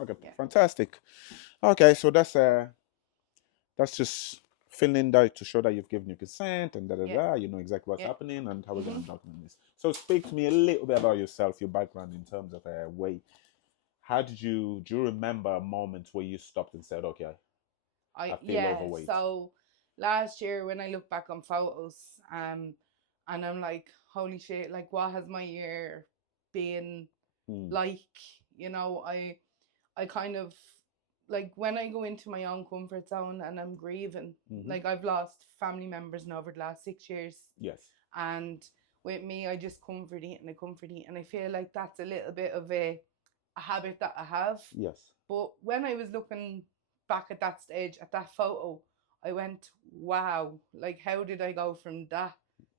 Okay, Yeah. fantastic. Okay, so that's just filling that to show that you've given your consent and da da Yeah. da. You know exactly what's Yeah. happening and how we're gonna Mhm. document this. So speak to me a little bit about yourself, your background in terms of weight. How did you do you remember a moment where you stopped and said, okay, I feel Yeah. overweight? So last year when I look back on photos, and I'm like, holy shit, like what has my year been Mm, like? You know, I kind of like when I go into my own comfort zone and I'm grieving, mm-hmm. like I've lost family members now over the last 6 years. Yes. And with me, I just comfort eat and I comfort eat. And I feel like that's a little bit of a habit that I have. Yes. But when I was looking back at that stage, at that photo, I went, wow, like how did I go from that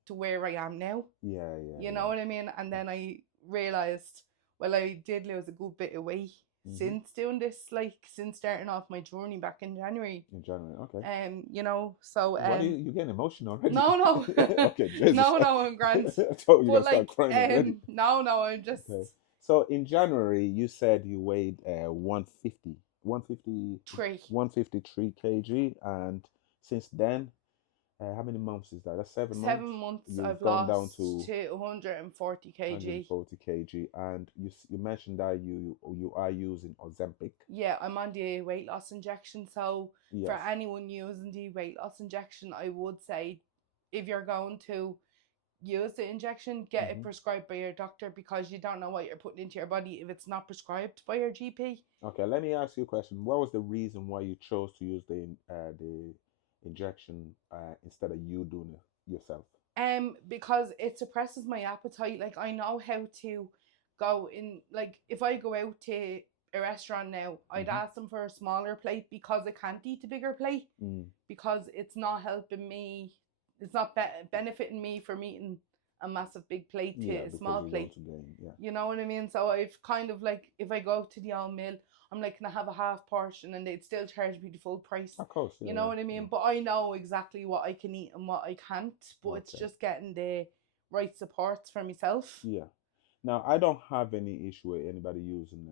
to where I am now? Yeah, yeah, You know yeah. what I mean? And then I realized, well, I did lose a good bit of weight Mm-hmm. since doing this, like since starting off my journey back in January. In January, okay. You know, so What are you getting emotional already? no, no, Okay, Jesus. no, I'm grand. I thought you were But gonna start like, crying already. no, I'm just Okay. So in January, you said you weighed 150, 150, three. 153 kg, and since then, how many months is that? That's 7 months. 7 months, You've I've gone down lost to to 140 kg. 140 kg, and you mentioned that you are using Ozempic. Yeah, I'm on the weight loss injection. So for Yes. anyone using the weight loss injection, I would say if you're going to use the injection, get it Hmm. prescribed by your doctor because you don't know what you're putting into your body if it's not prescribed by your GP. Okay, let me ask you a question. What was the reason why you chose to use the injection instead of you doing it yourself? Because it suppresses my appetite. Like I know how to go in. Like if I go out to a restaurant now, I'd Hmm. ask them for a smaller plate because I can't eat a bigger plate Mm. because it's not helping me. It's not benefiting me from eating a massive big plate to Yeah, a because small you're going plate. to gain. Yeah, You know what I mean? So I've kind of like if I go to the old mill, I'm like, can I have a half portion? And they'd still charge me the full price. of course. You Yeah, know yeah, what I mean? yeah. But I know exactly what I can eat and what I can't. But it's Okay. just getting the right supports for myself. Yeah. Now I don't have any issue with anybody using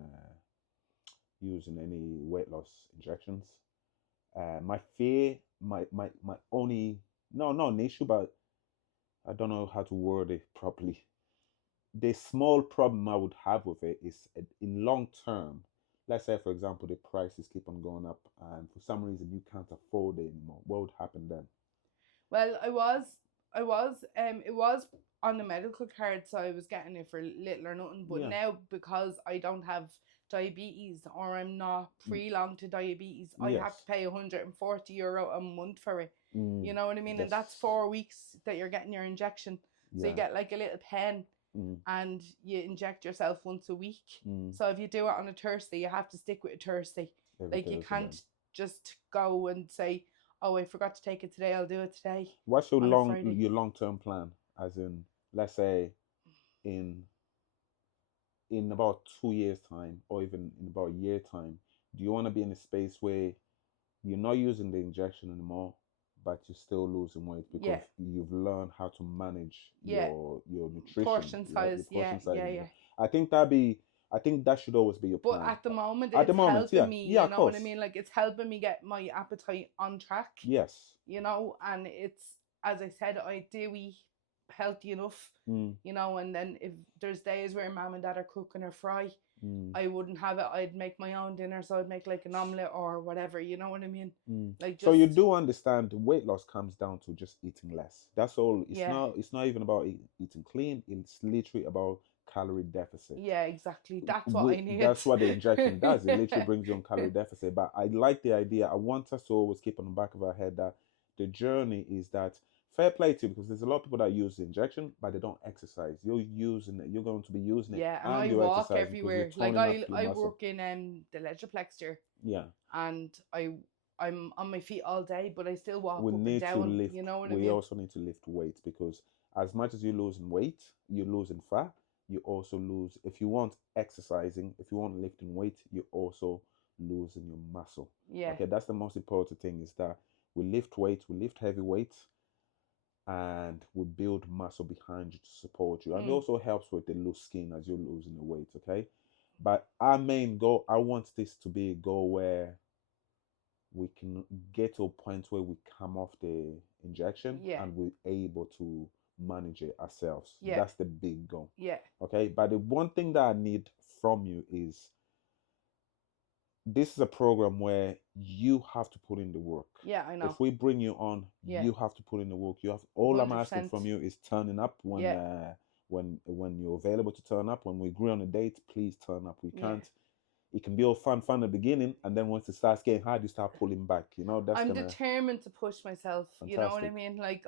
any weight loss injections. My fear, my only no, not an issue, but I don't know how to word it properly. The small problem I would have with it is in long term. Let's say, for example, the prices keep on going up, and for some reason you can't afford it anymore. What would happen then? Well, it was on the medical card, so I was getting it for little or nothing. But Yeah. now, because I don't have diabetes or I'm not Mm, pre-long to diabetes, I have to yes. pay €140 a month for it. Mm, You know what I mean? And that's that's 4 weeks that you're getting your injection. So you yeah. get like a little pen Mm, and you inject yourself once a week. mm, So if you do it on a Thursday, you have to stick with a Thursday. every Like you Thursday can't then. just go and say, "Oh, I forgot to take it today. I'll do it today What's on a Friday." your long term plan? As in, let's say in about 2 years time, or even in about a year time, do you want to be in a space where you're not using the injection anymore, but you're still losing weight because Yeah, you've learned how to manage yeah. your nutrition, Portion right? Your size. Yeah, portion size. yeah, yeah. I think that be I think that should always be your But plan. at the moment, At the it's moment, helping yeah, me. yeah, You of know what I course, mean? Like it's helping me get my appetite on track. yes. You know, and it's as I said, I do eat healthy enough. Mm, You know, and then if there's days where mom and dad are cooking or fry, mm, I wouldn't have it. I'd make my own dinner, so I'd make like an omelette or whatever. You know what I mean? mm. Like So you just do understand weight loss comes down to just eating less. That's all. yeah, It's not even about eating clean. It's literally about calorie deficit. yeah, exactly. That's what I need. That's what the injection does. It literally Yeah, brings you on calorie deficit. But I like the idea. I want us to always keep on the back of our head that the journey is that fair play to you because there's a lot of people that use the injection, but they don't exercise. You're using it. You're going to be using it, yeah, and and I you're walk exercising because you're everywhere. Like toning up your I muscle. work in the Leisure here, Yeah, and I'm on my feet all day, but I still walk we up and need to down. lift. You know what I We mean? also need to lift weights because as much as you're losing weight, you're losing fat. You also lose if you want exercising. If you want lifting weight, you also losing your muscle. Yeah. Okay, that's the most important thing is that we lift weights, we lift heavy weights, and we build muscle behind you to support you. And it Mm. also helps with the loose skin as you're losing the weight. Okay, But our main goal, I want this to be a goal where we can get to a point where we come off the injection Yeah. and we're able to manage it ourselves. Yeah. That's the big goal. Yeah. Okay. But the one thing that I need from you is this is a program where you have to put in the work. Yeah, I know. If we bring you on, Yeah. you have to put in the work. You have all I'm asking 100%. from you is turning up when Yeah. when you're available to turn up. When we agree on a date, please turn up. We Yeah. can't. It can be all fun at the beginning, and then once it starts getting hard, you start pulling back. You know that's I'm gonna determined to push myself. You know what I fantastic. mean? Like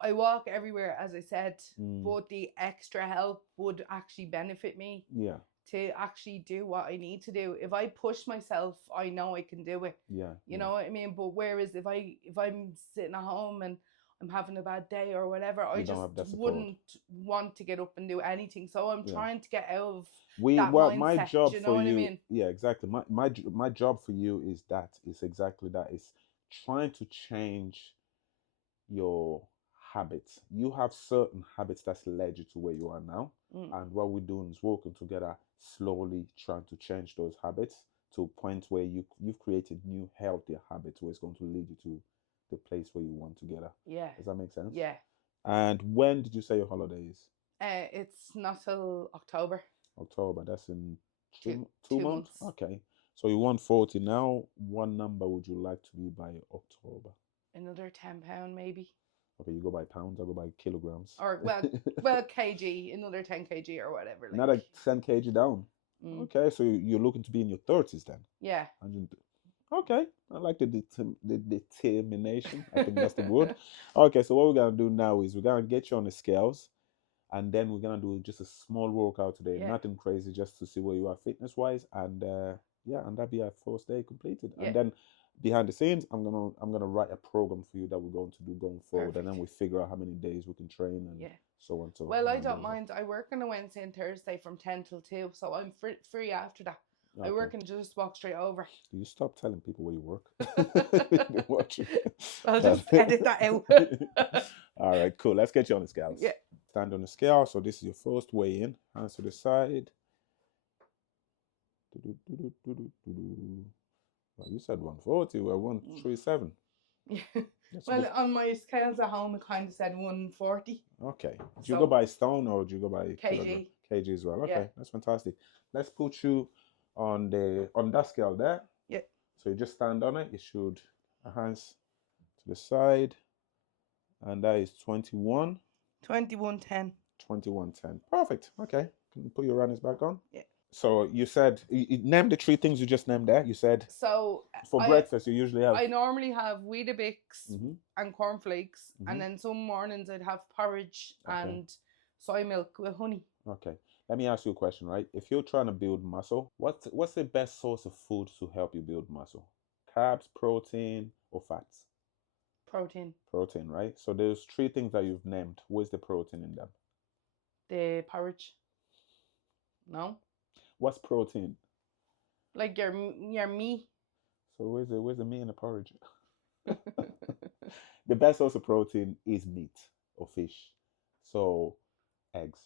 I walk everywhere, as I said, Mm, but the extra help would actually benefit me yeah, to actually do what I need to do. If I push myself, I know I can do it. yeah. You know what I mean? But whereas if I'm sitting at home and I'm having a bad day or whatever, I You don't just have that support. wouldn't want to get up and do anything. So I'm Yeah. trying to get out of We that well, my mindset. job Do you know for what I you, mean? yeah, exactly. My job for you is that. It's exactly that. It's trying to change your habits. You have certain habits that's led you to where you are now. Mm. And what we're doing is working together, slowly trying to change those habits to a point where you've created new healthier habits where it's going to lead you to the place where you want to get at. Yeah. Does that make sense? Yeah. And when did you say your holiday is? It's not till October. October. That's in Two, two two months. months. Okay. So you want 40 now. What number would you like to be by October? Another £10 maybe. Okay, you go by pounds. I go by kilograms. Or kg, another 10 kg or whatever. Like. Another 10 kg down. Mm. Okay, so you're looking to be in your 30s then. Yeah. Okay, I like the determination. I think that's the word. Okay, so what we're gonna do now is we're gonna get you on the scales, and then we're gonna do just a small workout today. Yeah. Nothing crazy, just to see where you are fitness wise, and yeah, and that'll be our first day completed. Yeah. And then behind the scenes, I'm gonna write a program for you that we're going to do going forward, and then we figure out how many days we can train and so on. So well, I don't mind. I work on a Wednesday and Thursday from 10 till 2, so I'm free after that. I work and just walk straight over. Do you stop telling people where you work? Watch it. I'll just edit that out. All right, cool. Let's get you on the scales. Yeah. Stand on the scale. So this is your first weigh in. Hands to the side. Well, you said 140. We're 137. Well, on my scales at home, it kind of said 140. Okay. Do you go by stone or do you go by kg? Kg as well. Okay, Yeah. that's fantastic. Let's put you on that scale there. Yeah. So you just stand on it. You should hands to the side, and that is 21. 2110. 2110. Perfect. Okay. Can you put your runners back on? Yeah. So you said you named the three things you just named there. You said so for breakfast you usually have. I normally have Weetabix Mm-hmm. and cornflakes, and then some mornings I'd have porridge and soy milk with honey. Okay. Let me ask you a question, right? If you're trying to build muscle, what's the best source of food to help you build muscle? Carbs, protein, or fats? Protein. Protein, right? So there's three things that you've named. Where's the protein in them? The porridge. No. What's protein? Like your meat. So where's the meat in the porridge? The best source of protein is meat or fish. So eggs.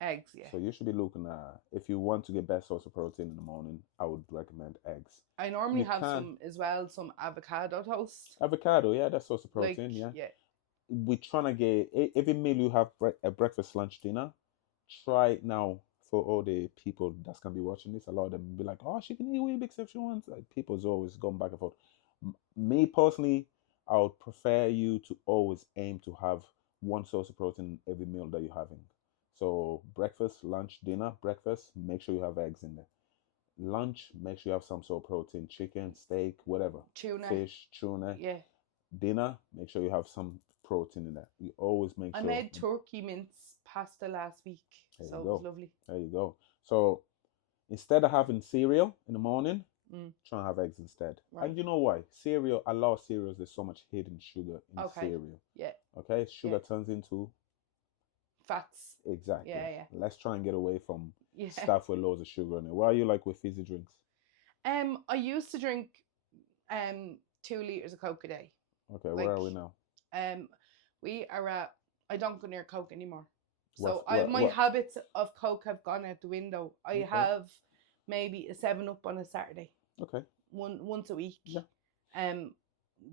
Eggs, yeah. So you should be looking at, if you want to get best source of protein in the morning, I would recommend eggs. I normally have some as well, some avocado toast. Avocado, yeah, that's source of protein, yeah. We're trying to get every meal you have a breakfast, lunch, dinner. Try it now for all the people that's gonna be watching this. A lot of them be like, "Oh, she can eat Weetabix if she wants." Like people's always going back and forth. Me personally, I would prefer you to always aim to have one source of protein every meal that you're having. So breakfast, lunch, dinner. Breakfast, make sure you have eggs in there. Lunch, make sure you have some sort of protein: chicken, steak, whatever, tuna, fish, tuna. Yeah. Dinner, make sure you have some protein in there. You always make sure. I made turkey mince pasta last week, so it was lovely. There you go. So instead of having cereal in the morning, try and have eggs instead. Right. And you know why? Cereal, a lot of cereals, there's so much hidden sugar in cereal. Yeah. Okay, sugar turns into fats. Exactly. Yeah. Let's try and get away from stuff with loads of sugar in it. What are you like with fizzy drinks? I used to drink 2 liters of Coke a day. Okay, where are we now? We are at, I don't go near Coke anymore. So What my what? habits of Coke have gone out the window. I Okay. have maybe a 7 Up on a Saturday, Okay. once a week. Yeah. Um,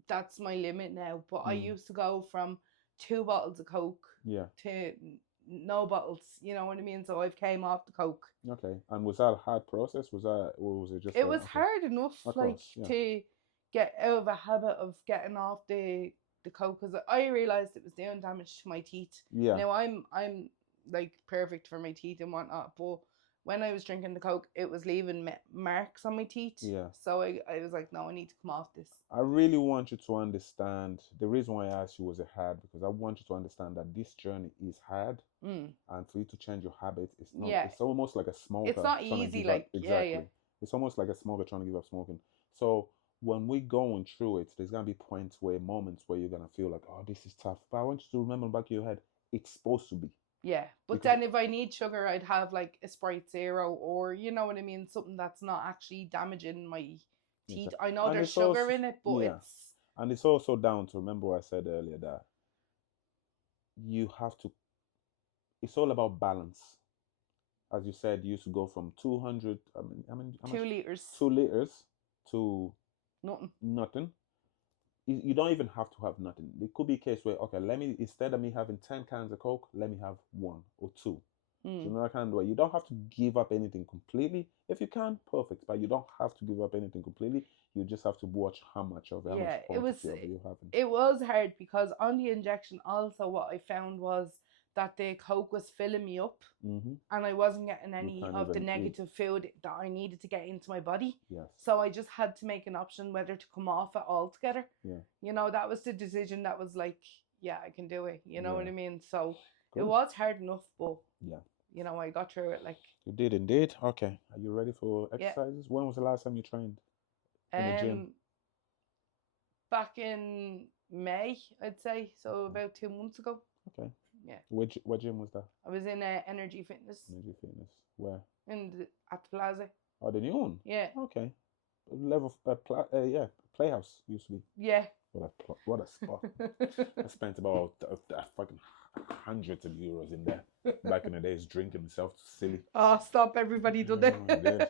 that's my limit now. But I Mm. used to go from 2 bottles of Coke Yeah. to no bottles. You know what I mean? So I've came off the Coke. Okay. And was that a hard process? Was that, or was it just It was okay? hard enough, Of like course. Yeah. to get out of a habit of getting off the Coke, because I realized it was doing damage to my teeth. Yeah. Now I'm like perfect for my teeth and whatnot, but when I was drinking the Coke, it was leaving marks on my teeth. Yeah. So I was like, no, I need to come off this. I really want you to understand the reason why I asked you was it hard because I want you to understand that this journey is hard, Mm. and for you to change your habits, it's not. Yeah, It's almost like a it's smoker not trying to easy. give up. Like yeah. Exactly. It's almost like a smoker trying to give up smoking. So when we're going through it, there's gonna be moments where you're gonna feel like, oh, this is tough. But I want you to remember in the back of your head, it's supposed to be. Yeah, but Because then if I need sugar, I'd have like a Sprite Zero, or you know what I mean, something that's not actually damaging my teeth. exactly. I know And there's it's sugar also in it, but yeah, it's and it's also down to remember what I said earlier that you have to. It's all about balance. As you said, you used to go from 200. I mean, how much? 2 liters, 2 liters to nothing. nothing. You don't even have to have nothing. It could be a case where, okay, let me, instead of me having 10 cans of Coke, let me have one or two. So Mm. another kind of way. You don't have to give up anything completely. If you can, perfect. But you don't have to give up anything completely. You just have to watch how much of it, how much Yeah, quantity of it you're having. it was hard because on the injection, also what I found was that the Coke was filling me up, Mm-hmm. and I wasn't getting You any can't of the even eat. negative food that I needed to get into my body. Yes. So I just had to make an option whether to come off it altogether. Yeah. You know, that was the decision that was like, yeah, I can do it. You know what Yeah. I mean? So it Good. was hard enough, but Yeah. you know, I got through it. Like, You did indeed. Okay. Are you ready for yeah. exercises? When was the last time you trained in the gym? Back in May, I'd say. So about 2 months ago. Okay. Yeah. What gym was that? I was in Energy Fitness Energy Fitness. Where? at the Plaza. Oh, the new one. Yeah. Okay. Level. Yeah. Playhouse used to be. Yeah. What a spot. I spent about fucking hundreds of euros in there back in the days, drinking myself silly. Oh, stop! Everybody done Oh, I did. it.